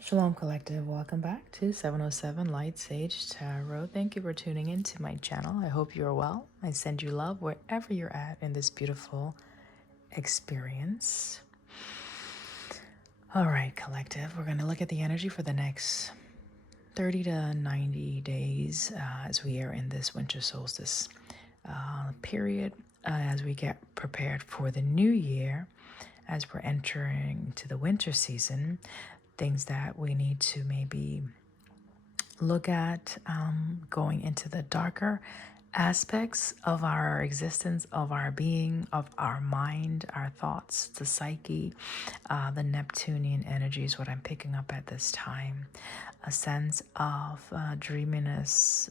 Shalom Collective, welcome back to 707 Light Sage Tarot. Thank you for tuning in to my channel. I hope you're well. I send you love wherever you're at in this beautiful experience. All right, Collective, we're going to look at the energy for the next 30 to 90 days as we are in this winter solstice period, as we get prepared for the new year, as we're entering to the winter season. Things that we need to maybe look at going into the darker aspects of our existence, of our being, of our mind, our thoughts, the psyche, the Neptunian energy is what I'm picking up at this time. A sense of dreaminess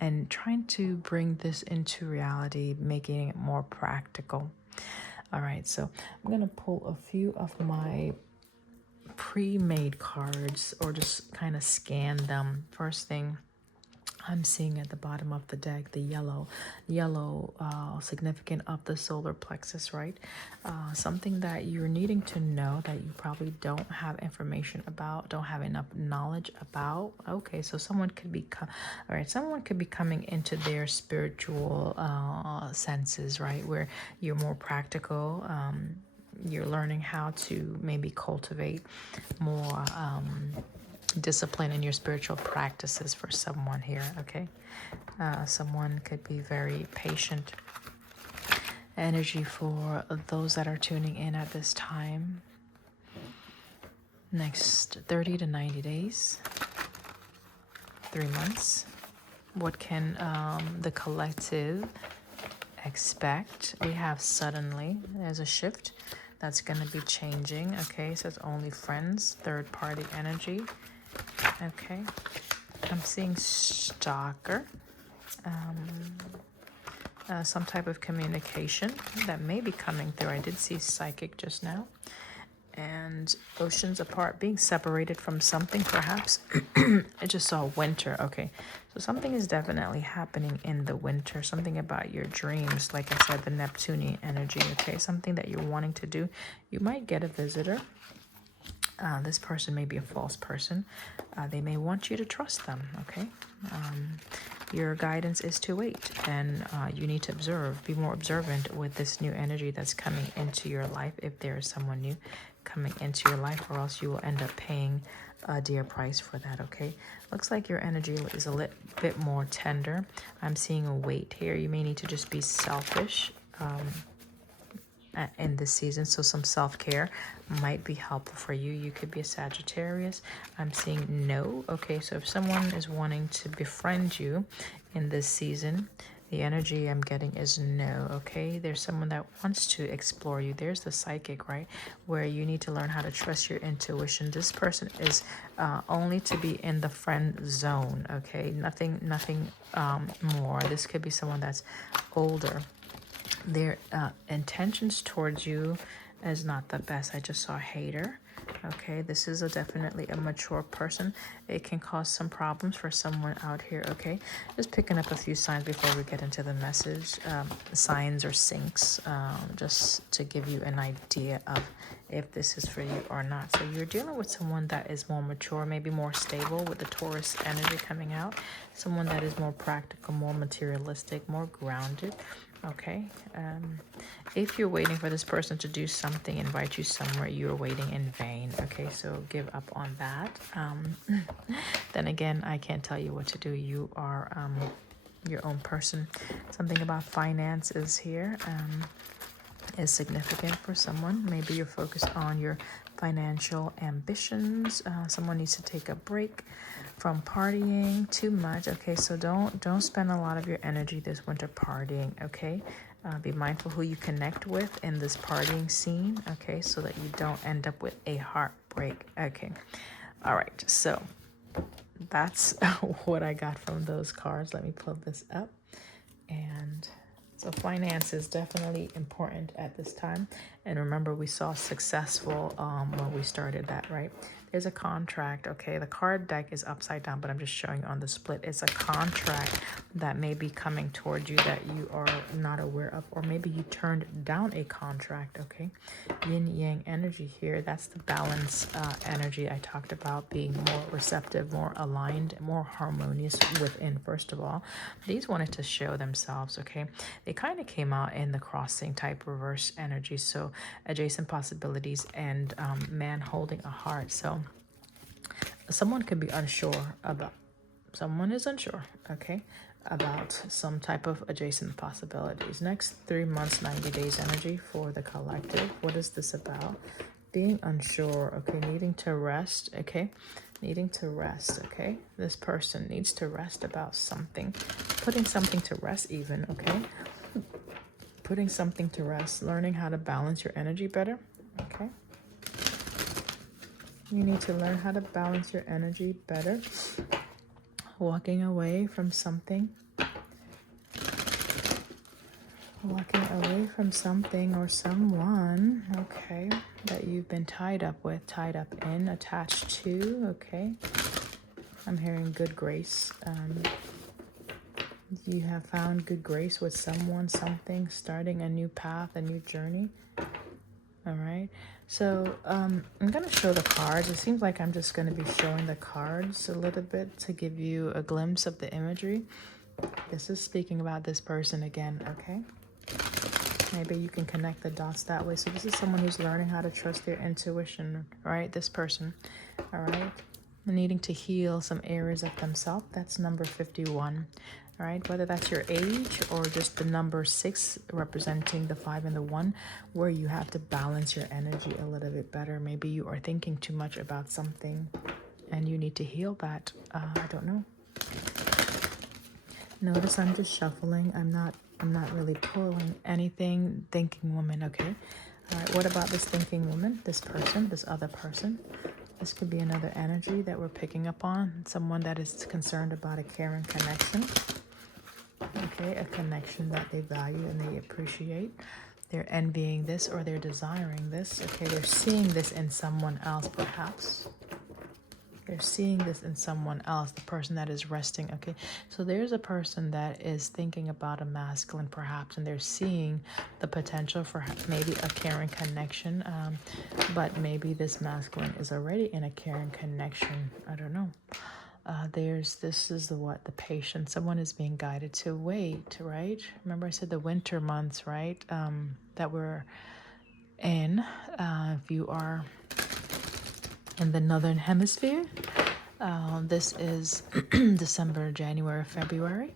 and trying to bring this into reality, making it more practical. All right, so I'm going to pull a few of my pre-made cards or just kind of scan them. First thing I'm seeing at the bottom of the deck, the yellow significant of the solar plexus, right? Something that you're needing to know that you probably don't have information about, don't have enough knowledge about. Okay, so someone could be, all right, someone could be coming into their spiritual senses, right? Where you're more practical. You're learning how to maybe cultivate more discipline in your spiritual practices for someone here, okay? Someone could be very patient. Energy for those that are tuning in at this time. Next 30 to 90 days, 3 months. What can the collective expect? We have suddenly, there's a shift that's going to be changing, okay? So it's only friends, third party energy. Okay, I'm seeing stalker, some type of communication that may be coming through. I did see psychic just now. And oceans apart, being separated from something perhaps. I just saw winter. Okay, so something is definitely happening in the winter. Something about your dreams, like I said, the Neptunian energy. Okay, something that you're wanting to do. You might get a visitor. This person may be a false person. They may want you to trust them, okay? Your guidance is to wait, and you need to observe. Be more observant with this new energy that's coming into your life, if there is someone new coming into your life, or else you will end up paying a dear price for that, okay? Looks like your energy is a little bit more tender. I'm seeing a weight here. You may need to just be selfish in this season, so some self-care might be helpful for you. You could be a Sagittarius. I'm seeing no. Okay, so if someone is wanting to befriend you in this season, the energy I'm getting is no. Okay, there's someone that wants to explore you. There's the psychic, right, where you need to learn how to trust your intuition. This person is only to be in the friend zone. Okay, nothing more. This could be someone that's older. Their intentions towards you is not the best. I just saw hater. Okay, this is definitely a mature person. It can cause some problems for someone out here. Okay, just picking up a few signs before we get into the message. Signs or syncs, just to give you an idea of if this is for you or not. So you're dealing with someone that is more mature, maybe more stable, with the Taurus energy coming out. Someone that is more practical, more materialistic, more grounded. Okay, if you're waiting for this person to do something, invite you somewhere, you're waiting in vain. Okay, so give up on that. Then again, I can't tell you what to do. You are your own person. Something about finances here is significant for someone. Maybe you're focused on your financial ambitions. Someone needs to take a break from partying too much. Okay, so don't spend a lot of your energy this winter partying. Okay, be mindful who you connect with in this partying scene. Okay, so that you don't end up with a heartbreak. Okay, all right, so that's what I got from those cards. Let me pull this up. And so finance is definitely important at this time. And remember, we saw successful when we started that, right? There's a contract, okay? The card deck is upside down, but I'm just showing on the split. It's a contract that may be coming towards you that you are not aware of, or maybe you turned down a contract, okay? Yin yang energy here. That's the balance energy I talked about, being more receptive, more aligned, more harmonious within. First of all, these wanted to show themselves, okay? They kind of came out in the crossing type reverse energy, so adjacent possibilities and man holding a heart. So someone could be unsure about, someone is unsure, okay, about some type of adjacent possibilities. Next 3 months, 90 days energy for the collective. What is this about? Being unsure, okay, needing to rest, okay, needing to rest, okay. This person needs to rest about something, putting something to rest even, okay, putting something to rest, learning how to balance your energy better, okay. You need to learn how to balance your energy better. Walking away from something. Walking away from something or someone, okay, that you've been tied up with, tied up in, attached to, okay. I'm hearing good grace. You have found good grace with someone, something, starting a new path, a new journey. All right. So I'm going to show the cards. It seems like I'm just going to be showing the cards a little bit to give you a glimpse of the imagery. This is speaking about this person again, okay? Maybe you can connect the dots that way. So this is someone who's learning how to trust their intuition, right? This person, all right? Needing to heal some areas of themselves. That's number 51. All right, whether that's your age or just the number 6 representing the 5 and the 1, where you have to balance your energy a little bit better. Maybe you are thinking too much about something and you need to heal that. I don't know. Notice I'm just shuffling. I'm not really pulling anything. Thinking woman, okay. All right, what about this thinking woman, this person, this other person? This could be another energy that we're picking up on. Someone that is concerned about a caring connection. Okay, a connection that they value and they appreciate. They're envying this or they're desiring this. Okay, they're seeing this in someone else perhaps. They're seeing this in someone else, the person that is resting. Okay, so there's a person that is thinking about a masculine perhaps, and they're seeing the potential for maybe a caring connection, but maybe this masculine is already in a caring connection. I don't know. This is the patience. Someone is being guided to wait, right? Remember I said the winter months, right? That we're in. If you are in the northern hemisphere, this is December, January, February.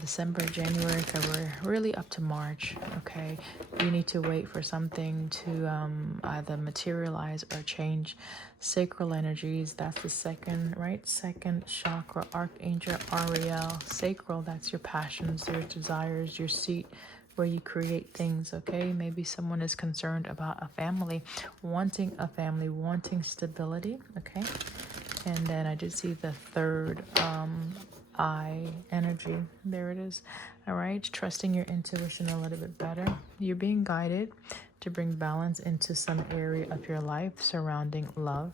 December, January, February, really up to March, okay? You need to wait for something to either materialize or change. Sacral energies, that's the second, right? Second chakra, Archangel Ariel. Sacral, that's your passions, your desires, your seat where you create things, okay? Maybe someone is concerned about a family, wanting stability, okay? And then I did see the third eye energy. There it is. All right, trusting your intuition a little bit better. You're being guided to bring balance into some area of your life surrounding love.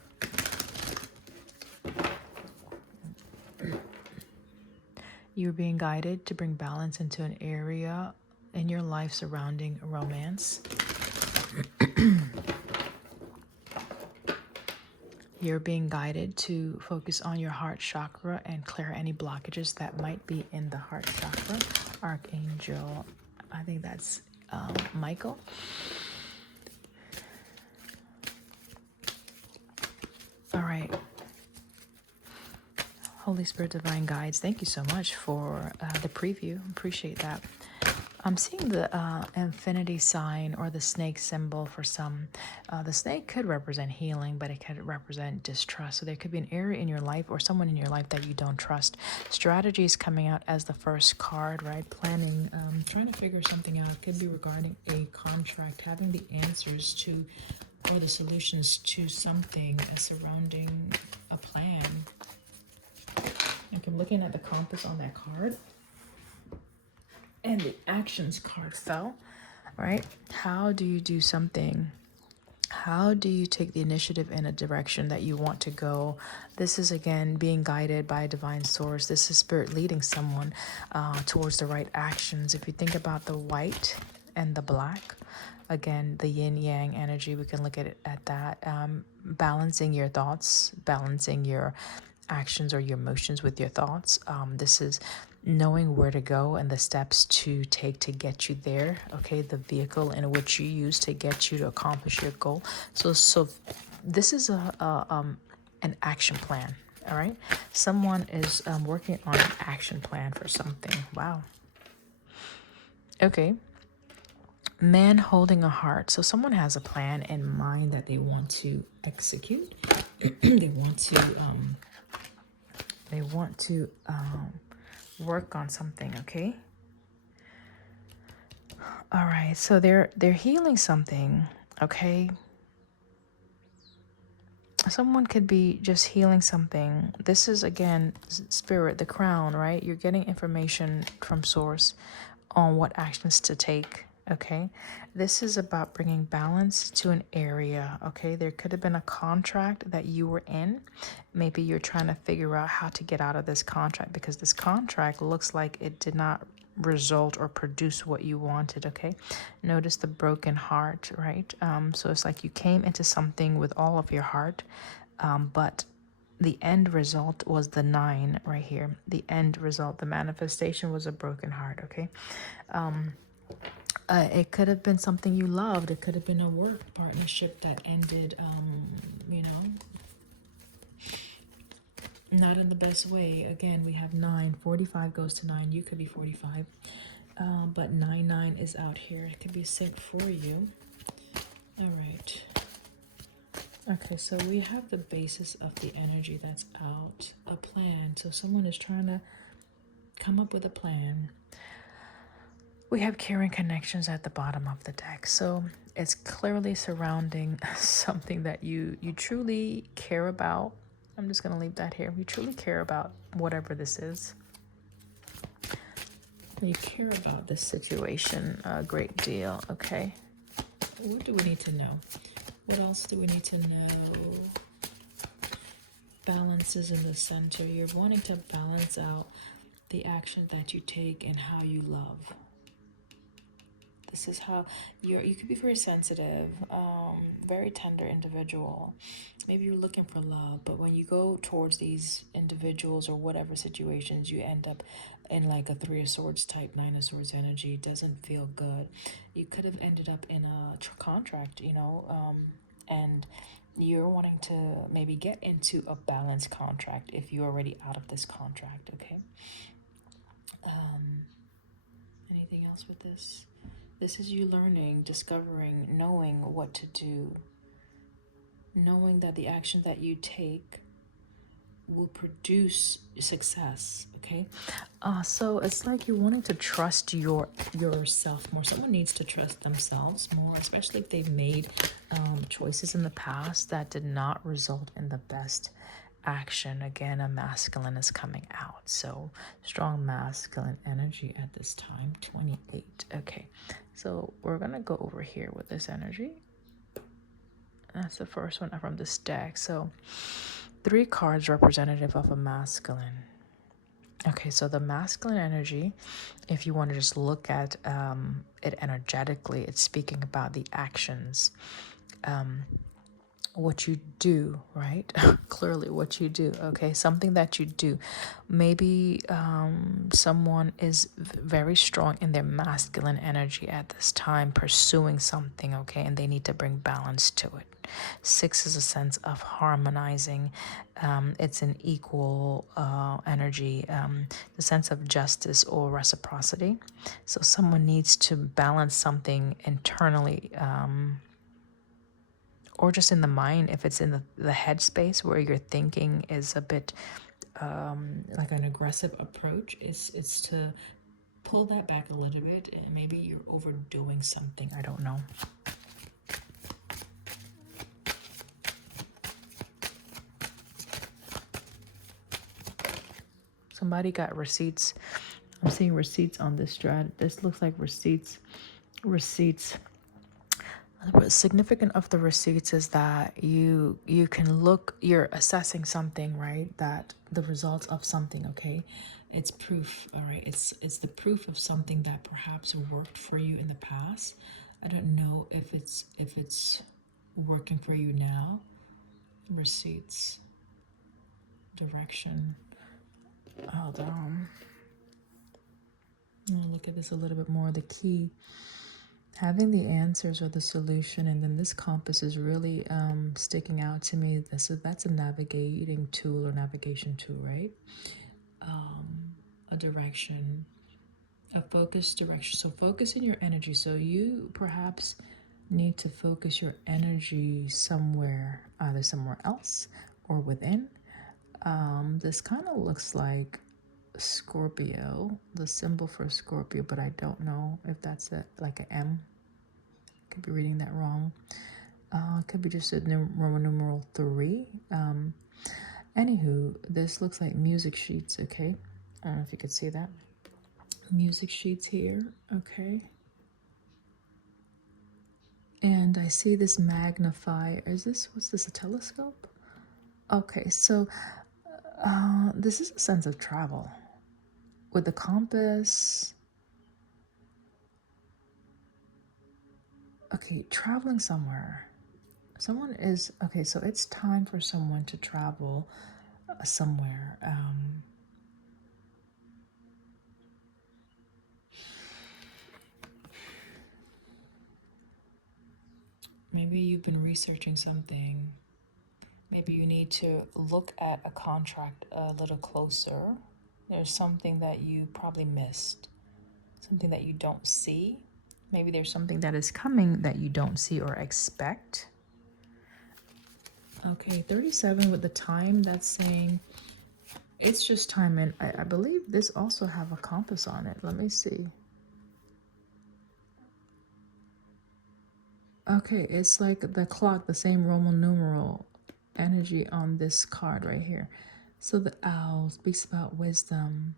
You're being guided to bring balance into an area in your life surrounding romance. You're being guided to focus on your heart chakra and clear any blockages that might be in the heart chakra. Archangel, I think that's Michael. All right. Holy Spirit, Divine Guides, thank you so much for the preview. Appreciate that. I'm seeing the infinity sign or the snake symbol for some. The snake could represent healing, but it could represent distrust. So there could be an area in your life or someone in your life that you don't trust. Strategy is coming out as the first card, right? Planning, trying to figure something out. It could be regarding a contract, having the answers to or the solutions to something surrounding a plan. I'm looking at the compass on that card. And the actions card fell. right? How do you do something? How do you take the initiative in a direction that you want to go? This is, again, being guided by a divine source. This is spirit leading someone towards the right actions. If you think about the white and the black, again, the yin yang energy, we can look at it at that. Balancing your thoughts, balancing your actions or your emotions with your thoughts. This is knowing where to go and the steps to take to get you there. Okay, the vehicle in which you use to get you to accomplish your goal. So this is an action plan. All right, someone is working on an action plan for something. Wow. Okay, man holding a heart. So someone has a plan in mind that they want to execute. They want to work on something. Okay, all right, so they're healing something. Okay, someone could be just healing something. This is, again, spirit, the crown, right? You're getting information from source on what actions to take. Okay, this is about bringing balance to an area. Okay, there could have been a contract that you were in. Maybe you're trying to figure out how to get out of this contract because this contract looks like it did not result or produce what you wanted. Okay, notice the broken heart, right? So it's like you came into something with all of your heart, but the end result was the 9 right here. The end result, the manifestation, was a broken heart. Okay, it could have been something you loved. It could have been a work partnership that ended, not in the best way. Again, we have 9. 45 goes to 9. You could be 45. But 9 is out here. It could be sent for you. All right. Okay, so we have the basis of the energy that's out. A plan. So someone is trying to come up with a plan. We have caring connections at the bottom of the deck. So it's clearly surrounding something that you truly care about. I'm just going to leave that here. You truly care about whatever this is. You care about this situation a great deal. Okay. What do we need to know? What else do we need to know? Balance is in the center. You're wanting to balance out the action that you take and how you love. This is how you could be very sensitive, very tender individual. Maybe you're looking for love, but when you go towards these individuals or whatever situations, you end up in like a 3 of Swords type, 9 of Swords energy. It doesn't feel good. You could have ended up in a contract, and you're wanting to maybe get into a balanced contract if you're already out of this contract. Okay. Anything else with this? This is you learning, discovering, knowing what to do, knowing that the action that you take will produce success. Okay, so it's like you're wanting to trust yourself more. Someone needs to trust themselves more, especially if they've made choices in the past that did not result in the best action. Again, a masculine is coming out, so strong masculine energy at this time. 28. Okay, so we're gonna go over here with this energy. That's the first one from this deck. So 3 cards representative of a masculine. Okay, so the masculine energy, if you want to just look at it energetically, it's speaking about the actions, what you do, right? Clearly what you do. Okay, something that you do. Maybe someone is very strong in their masculine energy at this time, pursuing something. Okay, and they need to bring balance to it. 6 is a sense of harmonizing. It's an equal energy, the sense of justice or reciprocity. So someone needs to balance something internally, or just in the mind. If it's in the head space where your thinking is a bit like an aggressive approach, it's to pull that back a little bit, and maybe you're overdoing something. I don't know. Somebody got receipts. I'm seeing receipts on this strat. This looks like receipts Receipts. The significant of the receipts is that you can look, you're assessing something, right? That the results of something, okay? It's proof, all right? It's the proof of something that perhaps worked for you in the past. I don't know if it's working for you now. Receipts, direction. Hold on. I'll look at this a little bit more. The key, having the answers or the solution, and then this compass is really sticking out to me. So that's a navigating tool or navigation tool, right? A direction, a focused direction. So focus in your energy. So you perhaps need to focus your energy somewhere, either somewhere else or within. This kind of looks like Scorpio, the symbol for Scorpio, but I don't know if that's like an M. Could be reading that wrong. Could be just a Roman numeral 3. Anywho, this looks like music sheets, okay? I don't know if you could see that. Music sheets here, okay? And I see this magnifier. What's this, a telescope? Okay, so this is a sense of travel. With the compass, okay, traveling somewhere. Someone is, okay, so it's time for someone to travel somewhere. Maybe you've been researching something. Maybe you need to look at a contract a little closer. There's something that you probably missed, something that you don't see. Maybe there's something that is coming that you don't see or expect. Okay, 37 with the time, that's saying it's just time. And I believe this also have a compass on it. Let me see. Okay, it's like the clock, the same Roman numeral energy on this card right here. So the owl speaks about wisdom.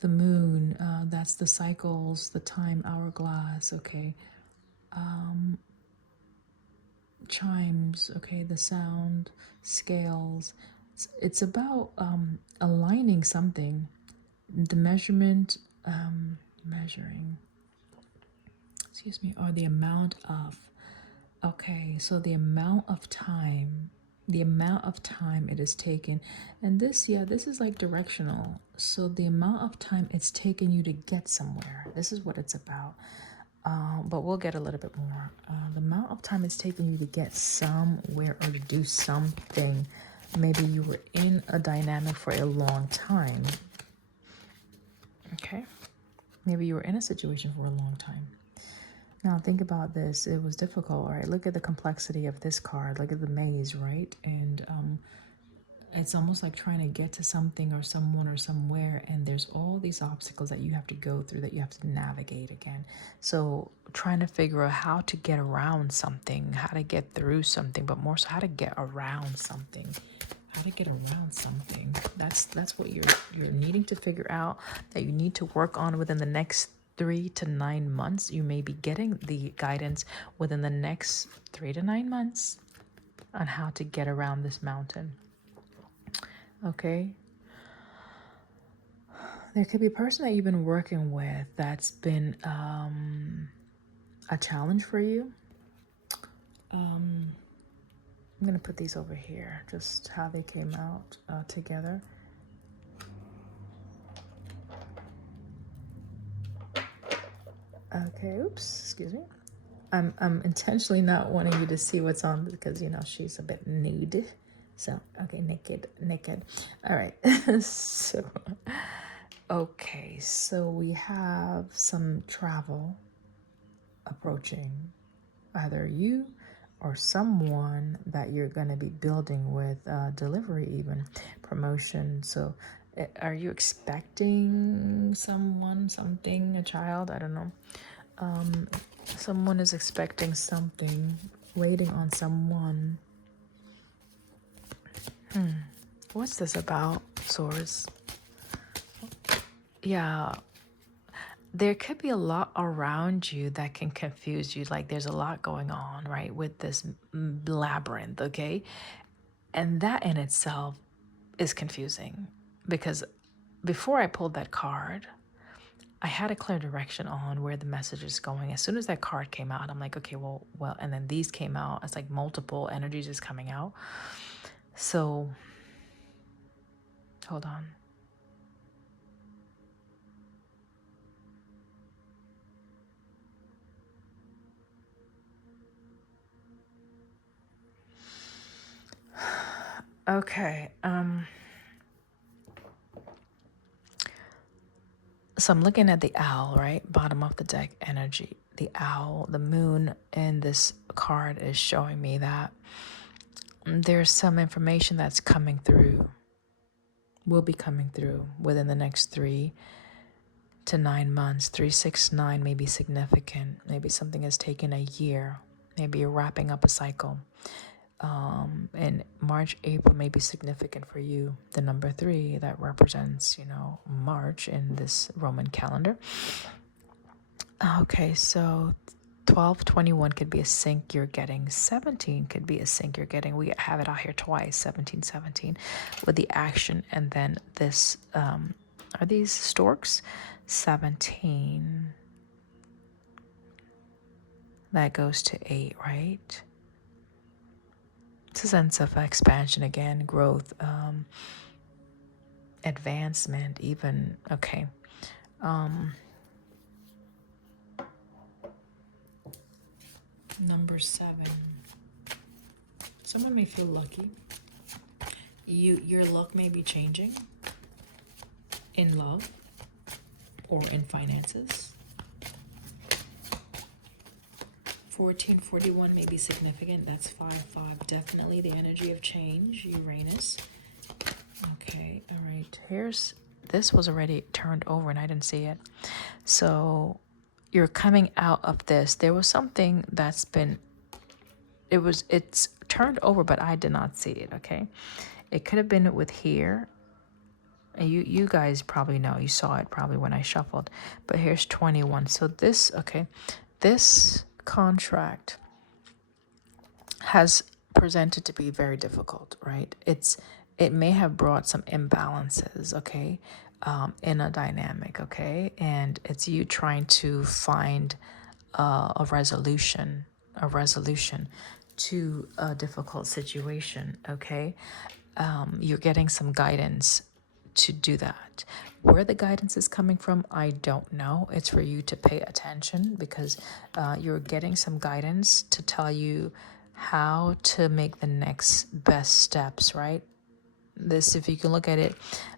The moon, that's the cycles, the time hourglass, okay. Chimes, okay, the sound, scales. It's about aligning something. The measurement, measuring, excuse me, or the amount of. Okay, so the amount of time it is taken, and this, yeah, this is like directional. So the amount of time it's taken you to get somewhere, this is what it's about. But we'll get a little bit more. The amount of time it's taken you to get somewhere or to do something. Maybe you were in a dynamic for a long time. Okay, maybe you were in a situation for a long time. Now think about this. It was difficult, right? Look at the complexity of this card. Look at the maze, right? And it's almost like trying to get to something or someone or somewhere, and there's all these obstacles that you have to go through, that you have to navigate again. So trying to figure out how to get around something, how to get through something, but more so how to get around something. How to get around something. That's what you're needing to figure out, that you need to work on within the next 3 to 9 months. You may be getting the guidance within the next 3 to 9 months on how to get around this mountain. Okay. There could be a person that you've been working with that's been a challenge for you. I'm going to put these over here, just how they came out together. Okay, oops, excuse me. I'm intentionally not wanting you to see what's on, because, you know, she's a bit nude. So, okay, naked. All right. So, okay, so we have some travel approaching, either you or someone that you're going to be building with, delivery, even promotion. So are you expecting someone, something, a child? I don't know. Someone is expecting something, waiting on someone. What's this about, Swords? Yeah, there could be a lot around you that can confuse you. Like there's a lot going on, right, with this labyrinth, okay? And that in itself is confusing because before I pulled that card, I had a clear direction on where the message is going. As soon as that card came out, I'm like, okay, well, and then these came out. It's like multiple energies is coming out. So, hold on. Okay. So I'm looking at the owl, right? Bottom of the deck energy. The owl, the moon in this card is showing me that there's some information that's coming through, will be coming through within the next 3 to 9 months. 369 may be significant. Maybe something has taken a year. Maybe you're wrapping up a cycle. And March, April may be significant for you. The number 3 that represents, March in this Roman calendar. Okay, so 1221 could be a sync you're getting. 17 could be a sync you're getting. We have it out here twice, 1717, with the action. And then this, are these storks? 17. That goes to 8, right? It's a sense of expansion again, growth, advancement, even. Okay. Number 7. Someone may feel lucky. Your luck may be changing in love or in finances. 1441 may be significant. That's 5-5. Definitely the energy of change, Uranus. Okay, all right. This was already turned over and I didn't see it. So you're coming out of this. There was something that's been, it's turned over, but I did not see it, okay? It could have been with here. And you guys probably know, you saw it probably when I shuffled. But here's 21. So this, okay, this contract has presented to be very difficult, right? It may have brought some imbalances, okay, in a dynamic, okay, and it's you trying to find a resolution to a difficult situation, okay. You're getting some guidance to do that. Where the guidance is coming from, I don't know. It's for you to pay attention because you're getting some guidance to tell you how to make the next best steps, right? This, if you can look at it,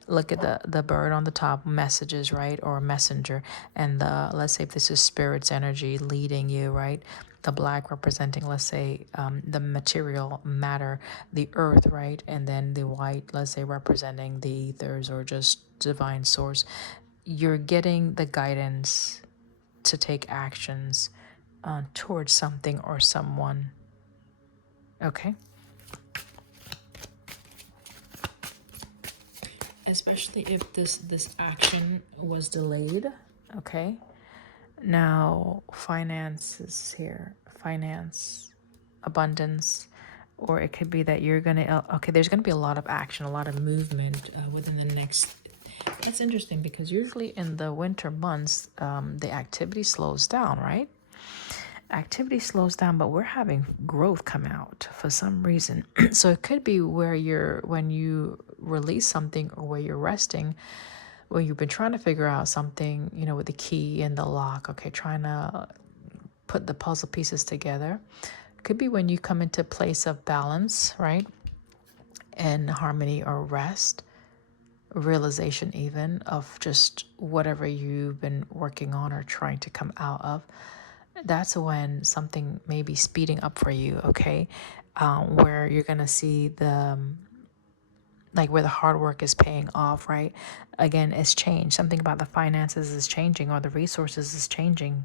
look at the bird on the top, messages, right, or messenger, and let's say if this is spirit's energy leading you, right, the black representing, let's say, the material matter, the earth, right, and then the white, let's say, representing the ethers or just divine source. You're getting the guidance to take actions towards something or someone. Okay. Especially if this action was delayed, okay. Now finances here, finance, abundance, or it could be that you're gonna, okay, there's gonna be a lot of action, a lot of movement within the next. That's interesting because usually in the winter months the activity slows down, right? Activity slows down, but we're having growth come out for some reason. So it could be where when you release something or where you're resting, where you've been trying to figure out something, with the key and the lock, okay, trying to put the puzzle pieces together. It could be when you come into a place of balance, right? And harmony or rest, realization even of just whatever you've been working on or trying to come out of. That's when something may be speeding up for you, okay? Where you're going to see where the hard work is paying off, right? Again, it's changed. Something about the finances is changing or the resources is changing,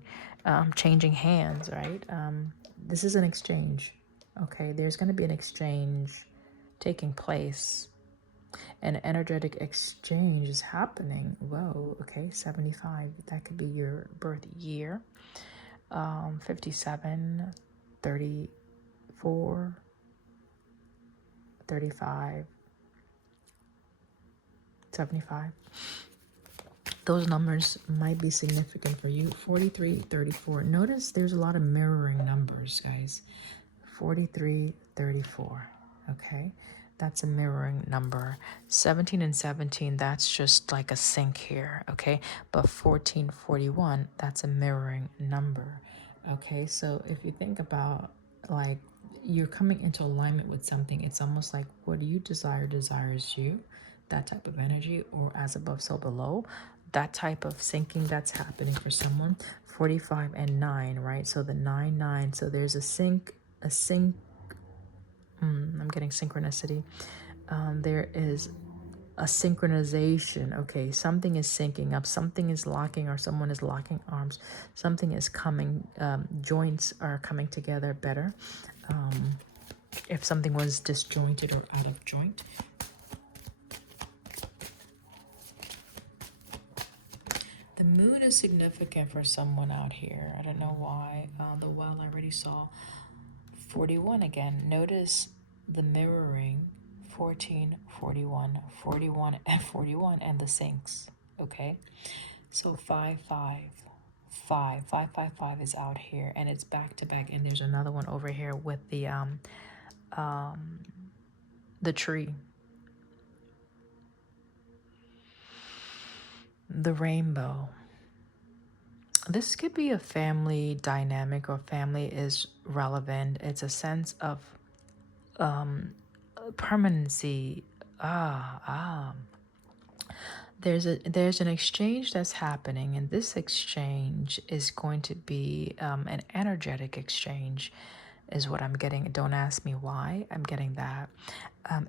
changing hands, right? This is an exchange, okay? There's going to be an exchange taking place. An energetic exchange is happening. Whoa, okay, 75. That could be your birth year. 57, 34, 35, 75. Those numbers might be significant for you. 43, 34. Notice there's a lot of mirroring numbers, guys. 43, 34. Okay, that's a mirroring number. 17 and 17, that's just like a sync here. Okay, but 14, 41, that's a mirroring number. Okay, so if you think about, like, you're coming into alignment with something, it's almost like what you desire desires you, that type of energy, or as above so below, that type of syncing that's happening for someone. 45 and 9, right? So the 9 9, so there's a sync. I'm getting synchronicity. There is a synchronization. Okay, something is syncing up, something is locking, or someone is locking arms, something is coming, joints are coming together better. If something was disjointed or out of joint. The moon is significant for someone out here. I don't know why. The well I already saw. 41 again. Notice the mirroring. 14, 41, 41, and 41, and the syncs. Okay? So 5, 5, 5, 5, 5, 5 is out here, and it's back to back. And there's another one over here with the tree. The rainbow. This could be a family dynamic, or family is relevant. It's a sense of permanency. There's an exchange that's happening, and this exchange is going to be an energetic exchange, is what I'm getting. Don't ask me why I'm getting that.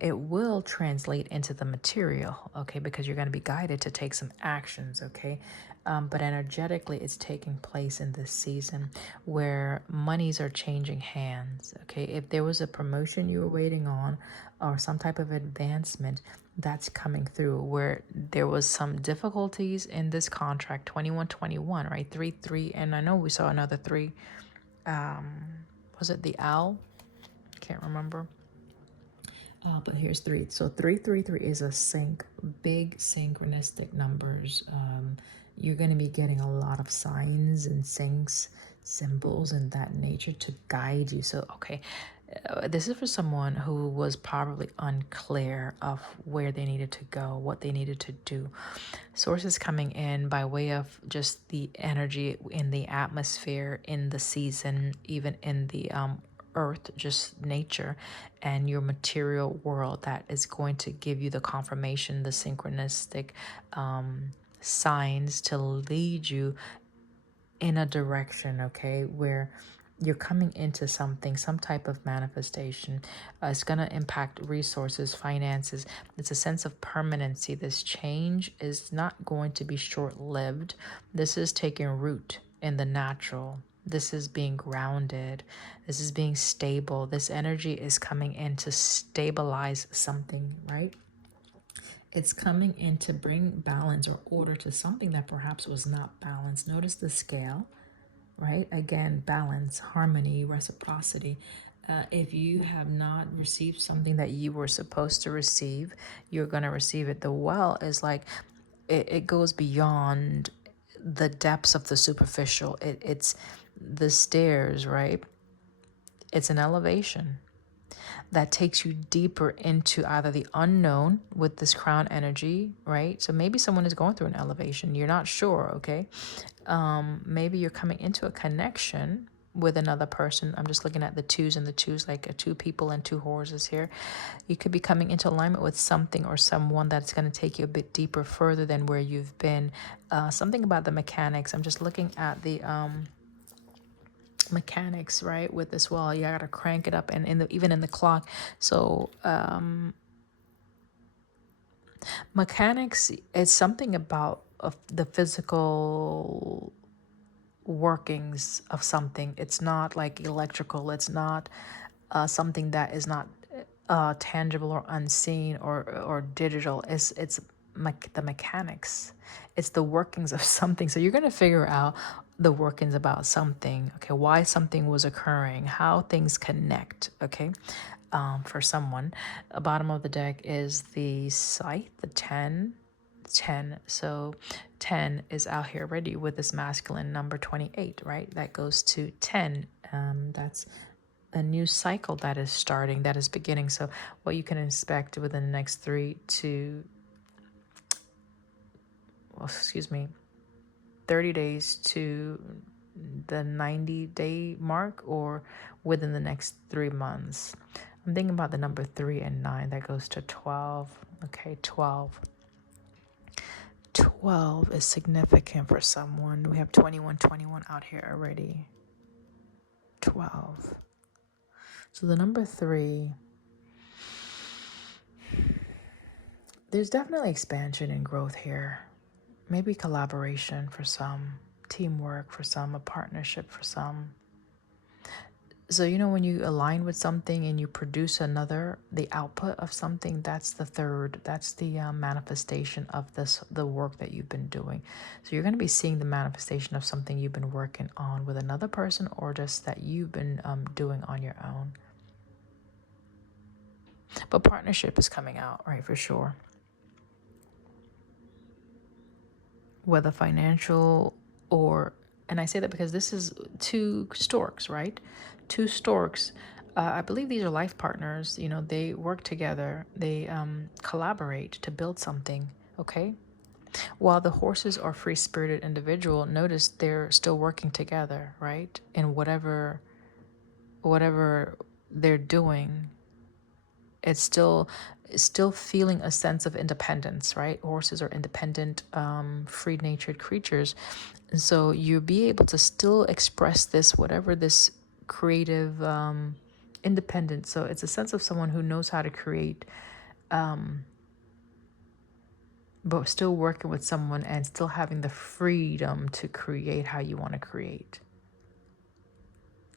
It will translate into the material, okay, because you're going to be guided to take some actions, okay. But energetically, it's taking place in this season where monies are changing hands, okay. If there was a promotion you were waiting on, or some type of advancement, that's coming through. Where there was some difficulties in this contract, 2121, right? 3 3, and I know we saw another 3. Was it the owl? Can't remember. But here's 3. So 333 is a sync, big synchronistic numbers. You're going to be getting a lot of signs and syncs, symbols, and that nature to guide you. So, okay, this is for someone who was probably unclear of where they needed to go, what they needed to do. Sources coming in by way of just the energy in the atmosphere, in the season, even in the earth, just nature, and your material world, that is going to give you the confirmation, the synchronistic signs to lead you in a direction, okay, where you're coming into something, some type of manifestation. It's going to impact resources, finances. It's a sense of permanency. This change is not going to be short-lived. This is taking root in the natural. This is being grounded. This is being stable. This energy is coming in to stabilize something, right? It's coming in to bring balance or order to something that perhaps was not balanced. Notice the scale, right? Again, balance, harmony, reciprocity. If you have not received something that you were supposed to receive, you're going to receive it. The well is like, it goes beyond the depths of the superficial. It's the stairs, right? It's an elevation that takes you deeper into either the unknown with this crown energy, right? So maybe someone is going through an elevation. You're not sure, okay? Maybe you're coming into a connection with another person. I'm just looking at the twos and the twos, like 2 people and 2 horses here. You could be coming into alignment with something or someone that's going to take you a bit deeper, further than where you've been. Something about the mechanics. I'm just looking at the mechanics, right, with this well. You gotta crank it up, and even in the clock. So mechanics is something about the physical workings of something. It's not like electrical. It's not something that is not tangible or unseen or digital. It's the mechanics. It's the workings of something. So you're going to figure out the workings about something. Okay, why something was occurring, how things connect. Okay, for someone, the bottom of the deck is the scythe, the 10. 10. So 10 is out here already with this masculine number 28, right? That goes to 10. That's a new cycle that is starting, that is beginning. So what you can expect within the next 30 days to the 90-day mark, or within the next 3 months. I'm thinking about the number 3 and 9. That goes to 12. Okay, 12. 12 is significant for someone. We have 21 out here already. 12. So the number 3, there's definitely expansion and growth here. Maybe collaboration for some, teamwork for some, a partnership for some. So, when you align with something and you produce another, the output of something, that's the third, that's the manifestation of the work that you've been doing. So you're going to be seeing the manifestation of something you've been working on with another person, or just that you've been doing on your own. But partnership is coming out, right, for sure. Whether financial or, and I say that because this is 2 storks, right? 2 storks. I believe these are life partners. They work together. They collaborate to build something, okay? While the horses are free-spirited individual, notice they're still working together, right? In whatever they're doing, it's still feeling a sense of independence, right? Horses are independent, free-natured creatures. And so you'll be able to still express this, whatever this creative independence. So it's a sense of someone who knows how to create, but still working with someone and still having the freedom to create how you want to create.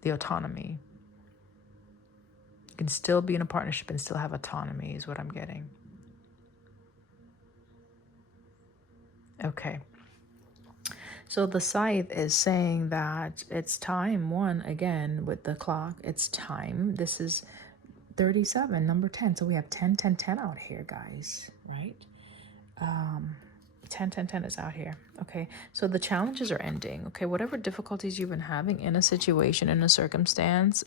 The autonomy. You can still be in a partnership and still have autonomy is what I'm getting. Okay. So the scythe is saying that it's time, one, again, with the clock, it's time. This is 37, number 10. So we have 10, 10, 10 out here, guys, right? 10, 10, 10 is out here. Okay, so the challenges are ending. Okay, whatever difficulties you've been having in a situation, in a circumstance,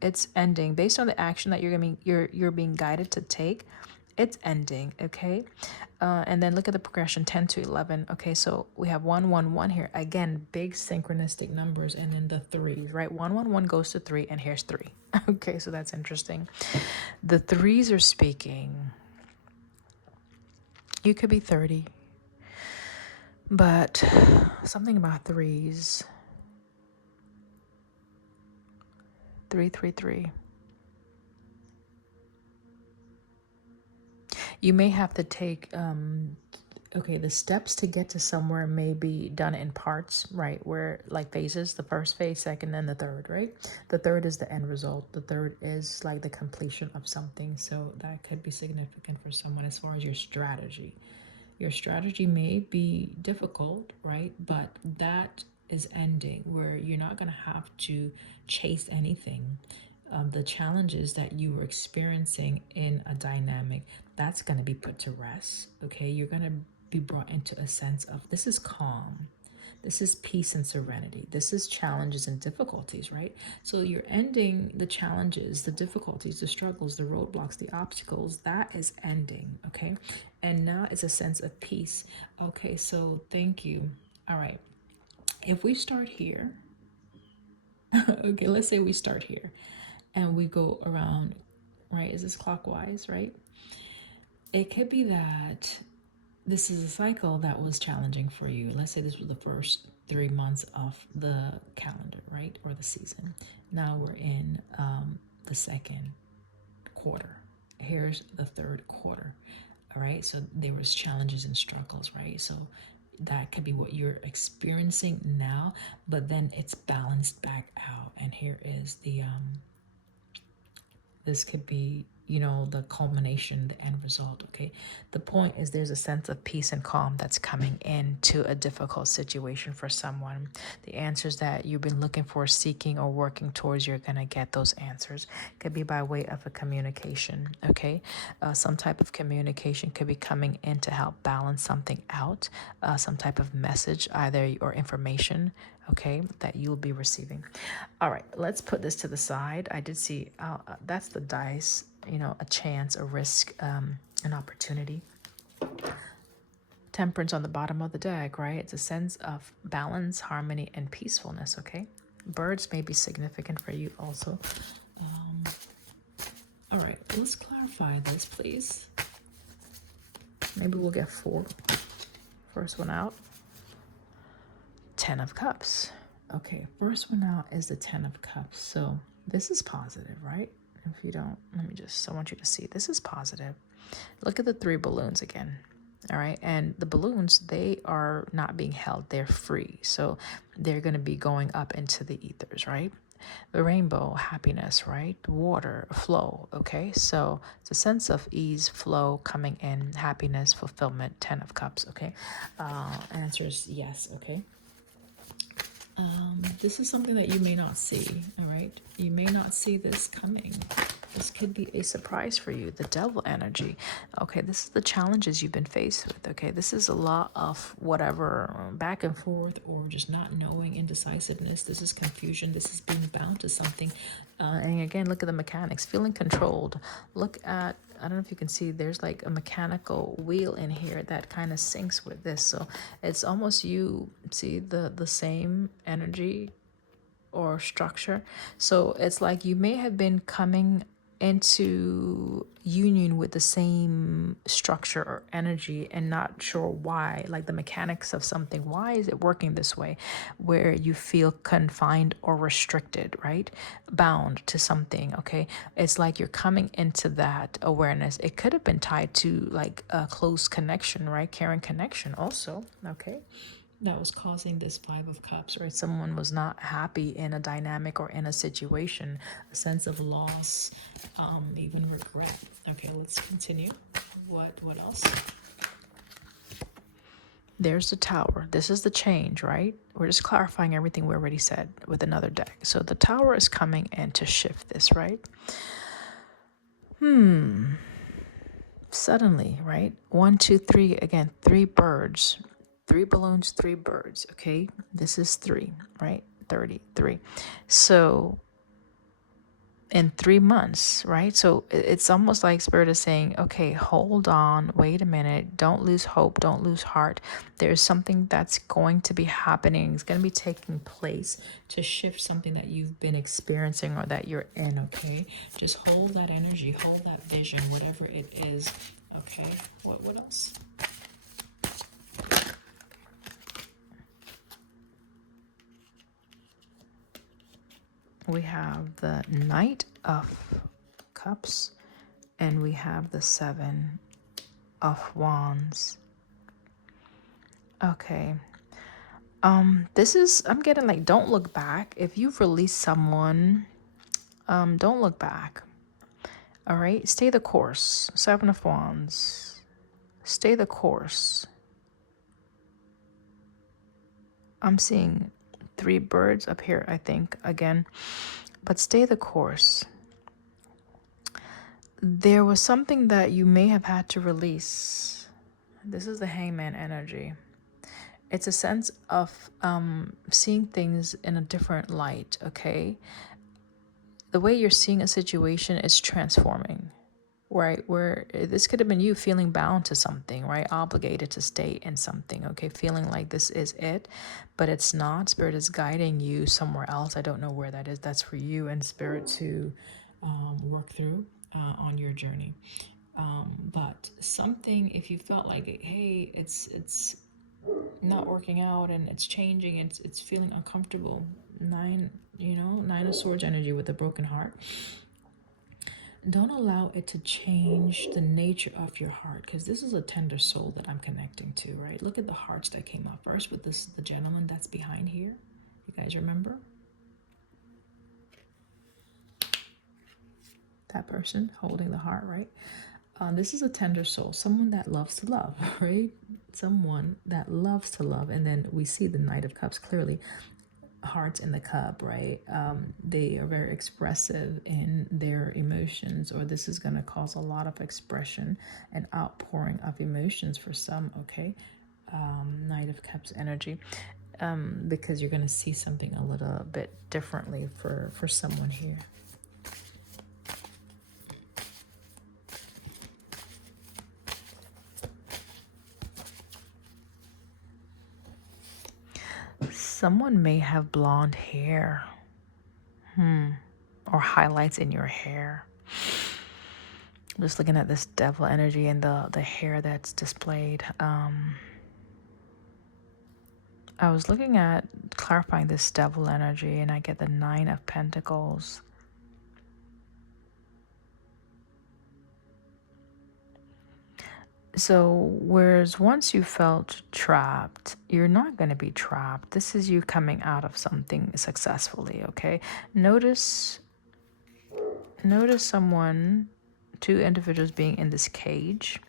it's ending based on the action that you're being guided to take. It's ending. Okay, and then look at the progression, 10 to 11. Okay, so we have 1, 1, 1 here. Again, big synchronistic numbers, and then the 3s, right? 1, 1, 1 goes to 3, and here's 3. Okay, so that's interesting. The 3s are speaking. You could be 30. But something about 3s. 3, 3, 3. You may have to take, the steps to get to somewhere may be done in parts, right? Where, like, phases, the first phase, second, and the third, right? The third is the end result. The third is like the completion of something. So that could be significant for someone as far as your strategy. Your strategy may be difficult, right? But that is ending, where you're not going to have to chase anything. The challenges that you were experiencing in a dynamic, that's going to be put to rest. Okay, you're going to be brought into a sense of, this is calm. This is peace and serenity. This is challenges and difficulties, right? So you're ending the challenges, the difficulties, the struggles, the roadblocks, the obstacles. That is ending, okay? And now it's a sense of peace. Okay, so thank you. All right. If we start here, okay, let's say we start here and we go around, right? Is this clockwise, right? It could be that this is a cycle that was challenging for you. Let's say this was the first 3 months of the calendar, right? Or the season. Now we're in the second quarter. Here's the third quarter. All right. So there was challenges and struggles, right? So that could be what you're experiencing now, but then it's balanced back out. And here is the, this could be, the culmination, the end result. Okay, the point is there's a sense of peace and calm that's coming into a difficult situation for someone. The answers that you've been looking for, seeking, or working towards, you're gonna get those answers. Could be by way of a communication. Okay, some type of communication could be coming in to help balance something out, some type of message, either or information, okay, that you'll be receiving. All right, let's put this to the side. I did see that's the dice, a chance, a risk, an opportunity. Temperance on the bottom of the deck, right? It's a sense of balance, harmony, and peacefulness, okay? Birds may be significant for you also. All right, let's clarify this, please. Maybe we'll get 4. First one out. 10 of Cups. Okay, first one out is the 10 of Cups. So this is positive, right? If you don't, I want you to see, this is positive. Look at the 3 balloons again. All right, and the balloons, they are not being held, they're free. So they're going to be going up into the ethers, right? The rainbow, happiness, right? Water, flow, okay? So it's a sense of ease, flow, coming in, happiness, fulfillment, 10 of Cups, okay? Answer is yes, okay? This is something that you may not see, all right? You may not see this coming. This could be a surprise for you, the devil energy. Okay, this is the challenges you've been faced with, okay? This is a lot of whatever, back and forth, or just not knowing, indecisiveness. This is confusion. This is being bound to something. And again, look at the mechanics, feeling controlled. Look at, I don't know if you can see, there's like a mechanical wheel in here that kind of syncs with this. So it's almost, you see the same energy or structure. So it's like you may have been coming into union with the same structure or energy and not sure why, like the mechanics of something. Why is it working this way? Where you feel confined or restricted, right? Bound to something, okay? It's like you're coming into that awareness. It could have been tied to like a close connection, right? Caring connection also, okay? That was causing this 5 of Cups, right? Someone was not happy in a dynamic or in a situation, a sense of loss, even regret. Okay, let's continue. What else? There's the Tower. This is the change, right? We're just clarifying everything we already said with another deck. So the Tower is coming in to shift this, right? Suddenly, right? 1, 2, 3, again, 3 birds. 3 balloons, 3 birds, okay? This is 3, right? 33. So in 3 months, right? So it's almost like Spirit is saying, okay, hold on, wait a minute, don't lose hope, don't lose heart. There's something that's going to be happening, it's going to be taking place to shift something that you've been experiencing or that you're in, okay? Just hold that energy, hold that vision, whatever it is, okay? What else? We have the Knight of Cups and we have the 7 of Wands. Okay. This is, I'm getting like, don't look back. If you've released someone, don't look back. All right, stay the course. 7 of Wands. Stay the course. I'm seeing 3 birds up here, I think, again. But stay the course. There was something that you may have had to release. This is the Hangman energy. It's a sense of seeing things in a different light, okay? The way you're seeing a situation is transforming, right? Where this could have been you feeling bound to something, right? Obligated to stay in something, okay? Feeling like this is it, but it's not. Spirit is guiding you somewhere else. I don't know where that is. That's for you and Spirit to work through on your journey. But something, if you felt like, hey, it's not working out and it's changing, it's feeling uncomfortable. 9 of Swords energy with a broken heart. Don't allow it to change the nature of your heart, because this is a tender soul that I'm connecting to, right? Look at the hearts that came up first with this, the gentleman that's behind here. You guys remember? that person holding the heart, right? This is a tender soul, someone that loves to love, right? Someone that loves to love. And then we see the Knight of Cups clearly, hearts in the cup, right? They are very expressive in their emotions, or this is going to cause a lot of expression and outpouring of emotions for some, okay? Knight of Cups energy, because you're going to see something a little bit differently for someone here. Someone may have blonde hair, or highlights in your hair. I'm just looking at this devil energy and the hair that's displayed. I was looking at clarifying this devil energy, and I get the 9 of Pentacles. So, whereas once you felt trapped, you're not going to be trapped. This is you coming out of something successfully, okay? Notice someone, two individuals being in this cage,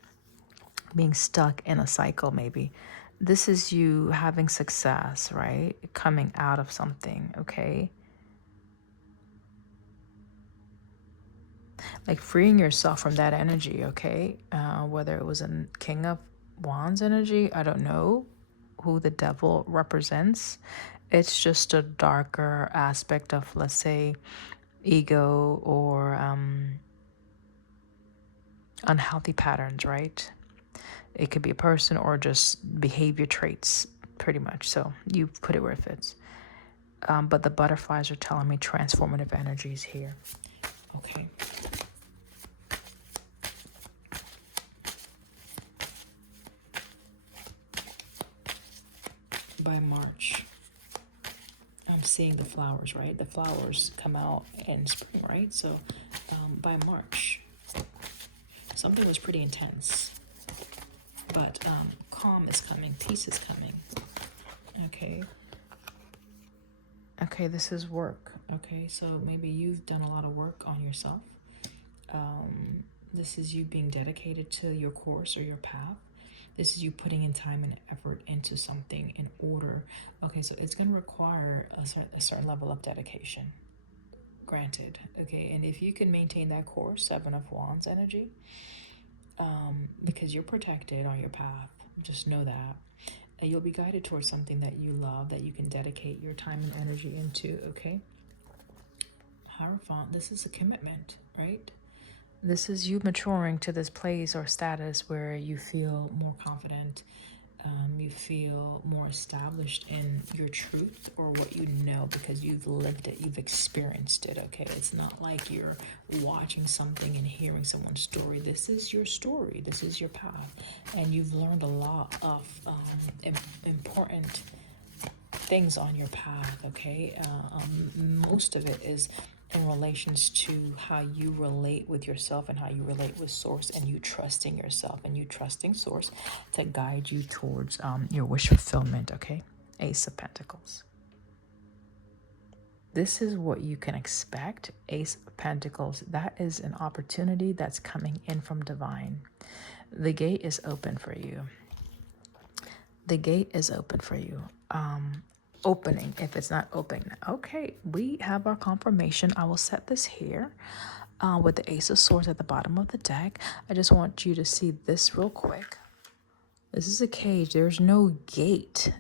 being stuck in a cycle maybe. This is you having success, right? Coming out of something, okay? Like freeing yourself from that energy, okay? Whether it was a King of Wands energy, I don't know who the devil represents. It's just a darker aspect of, let's say, ego or unhealthy patterns, right? It could be a person or just behavior traits, pretty much. So you put it where it fits. But the butterflies are telling me transformative energies here. Okay. By March, I'm seeing the flowers, right? The flowers come out in spring, right? So by March, something was pretty intense. But calm is coming, peace is coming. Okay. Okay, this is work. Okay, so maybe you've done a lot of work on yourself. This is you being dedicated to your course or your path. This is you putting in time and effort into something in order. Okay, so it's going to require a certain level of dedication. Granted. Okay, and if you can maintain that course, 7 of Wands energy, because you're protected on your path, just know that. And you'll be guided towards something that you love, that you can dedicate your time and energy into, okay? Hierophant, this is a commitment, right? This is you maturing to this place or status where you feel more confident, you feel more established in your truth or what you know because you've lived it, you've experienced it, okay? It's not like you're watching something and hearing someone's story. This is your story, this is your path, and you've learned a lot of important things on your path, okay? Most of it is in relations to how you relate with yourself and how you relate with source, and you trusting yourself and you trusting source to guide you towards your wish fulfillment, okay? Ace of Pentacles. This is what you can expect. Ace of Pentacles, that is an opportunity that's coming in from divine. The gate is open for you. The gate is open for you. Opening, if it's not open. Okay, we have our confirmation. I will set this here with the Ace of Swords at the bottom of the deck. I just want you to see this real quick. This is a cage. There's no gate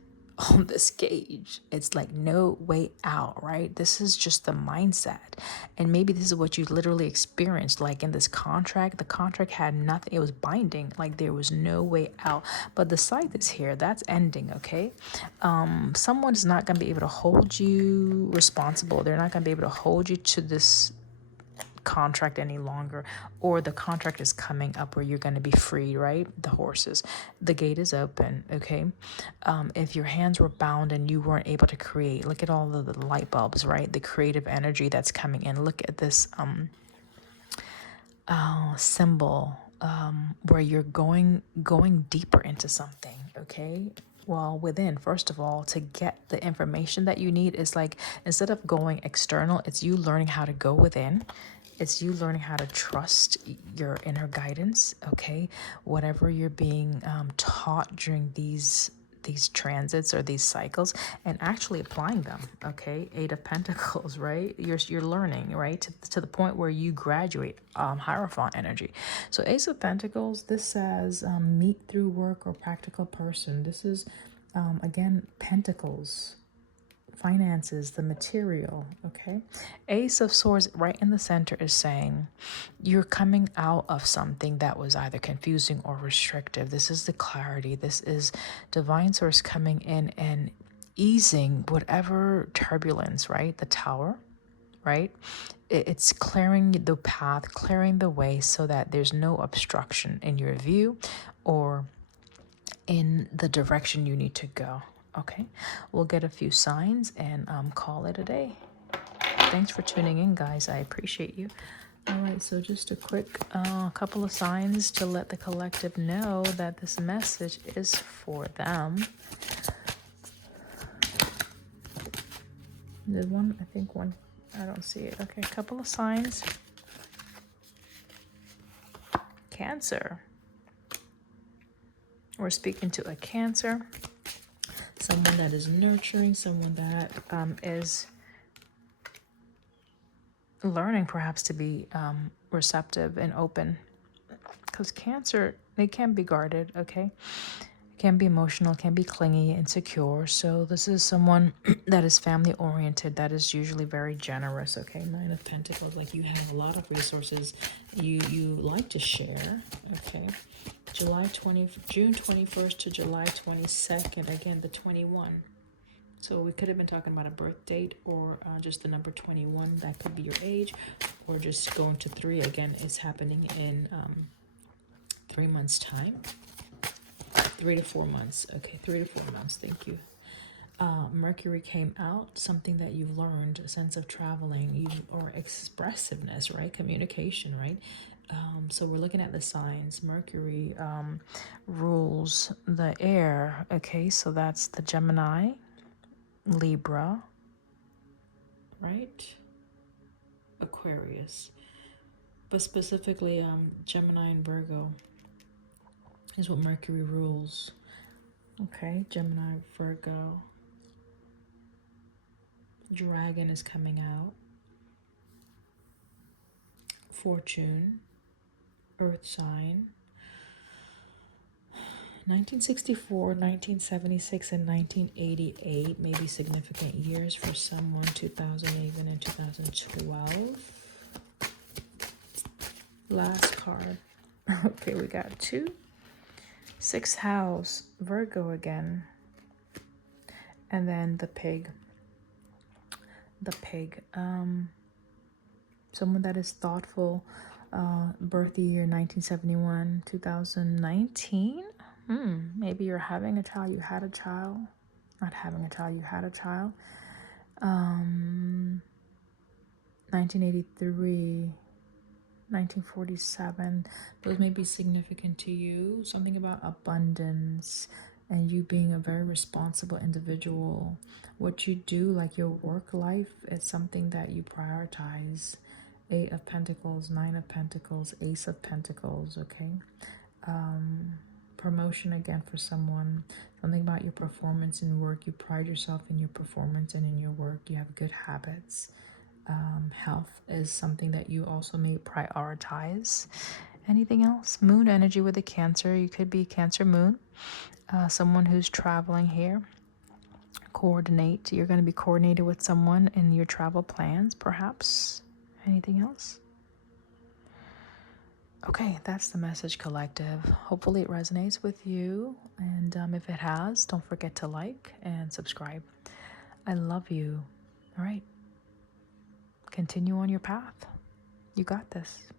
on this cage. It's like no way out, right? This is just the mindset. And maybe this is what you literally experienced, like in this contract. The contract had nothing. It was binding, like there was no way out. But the scythe is here. That's ending, okay? Someone's not going to be able to hold you responsible. They're not going to be able to hold you to this contract any longer, or the contract is coming up where you're going to be free, right? The horses, the gate is open, okay? If your hands were bound and you weren't able to create, look at all of the light bulbs, right? The creative energy that's coming in. Look at this symbol where you're going deeper into something, okay? Well, within, first of all, to get the information that you need is like, instead of going external, it's you learning how to go within. It's you learning how to trust your inner guidance, okay? Whatever you're being taught during these transits or these cycles, and actually applying them, okay? Eight of Pentacles, right? You're learning, right? To the point where you graduate, Hierophant energy. So Ace of Pentacles, this says meet through work or practical person. This is, again, Pentacles, finances, the material, okay? Ace of Swords right in the center is saying you're coming out of something that was either confusing or restrictive. This is the clarity. This is divine source coming in and easing whatever turbulence, right? The Tower, right? It's clearing the path, clearing the way so that there's no obstruction in your view or in the direction you need to go. Okay, we'll get a few signs and call it a day. Thanks for tuning in, guys. I appreciate you. All right, so just a quick couple of signs to let the collective know that this message is for them. There's one, I think one, I don't see it. Okay, a couple of signs. Cancer. We're speaking to a Cancer. Someone that is nurturing, someone that is learning perhaps to be receptive and open. Because Cancer, they can be guarded, okay? Can be emotional, can be clingy, insecure. So this is someone that is family oriented, that is usually very generous, okay? Nine of Pentacles, like you have a lot of resources you like to share, okay? June 21st to July 22nd, again, the 21. So we could have been talking about a birth date or just the number 21. That could be your age, or just going to 3. Again, it's happening in 3 months' time. 3 to 4 months. Okay, 3 to 4 months. Thank you. Mercury came out, something that you've learned, a sense of traveling, or expressiveness, right? Communication, right? So we're looking at the signs. Mercury rules the air. Okay, so that's the Gemini, Libra, right? Aquarius. But specifically, Gemini and Virgo is what Mercury rules. Okay, Gemini, Virgo. Dragon is coming out. Fortune, Earth sign. 1964, 1976, and 1988 may be significant years for someone. 2011 and 2012. Last card. Okay, we got 2. 6th house, Virgo again. And then the pig. The pig. Someone that is thoughtful. Birth year 1971, 2019. Maybe you're having a child, you had a child. Not having a child, you had a child. 1983, 1947. Those may be significant to you. Something about abundance and you being a very responsible individual. What you do, like your work life, is something that you prioritize. 8 of Pentacles, 9 of Pentacles, Ace of Pentacles, okay? Promotion again for someone. Something about your performance in work. You pride yourself in your performance and in your work. You have good habits. Health is something that you also may prioritize. Anything else? Moon energy with a Cancer. You could be Cancer moon. Someone who's traveling here. Coordinate. You're going to be coordinated with someone in your travel plans, perhaps. Anything else? Okay, that's the message, collective. Hopefully it resonates with you. And if it has, don't forget to like and subscribe. I love you. All right. Continue on your path. You got this.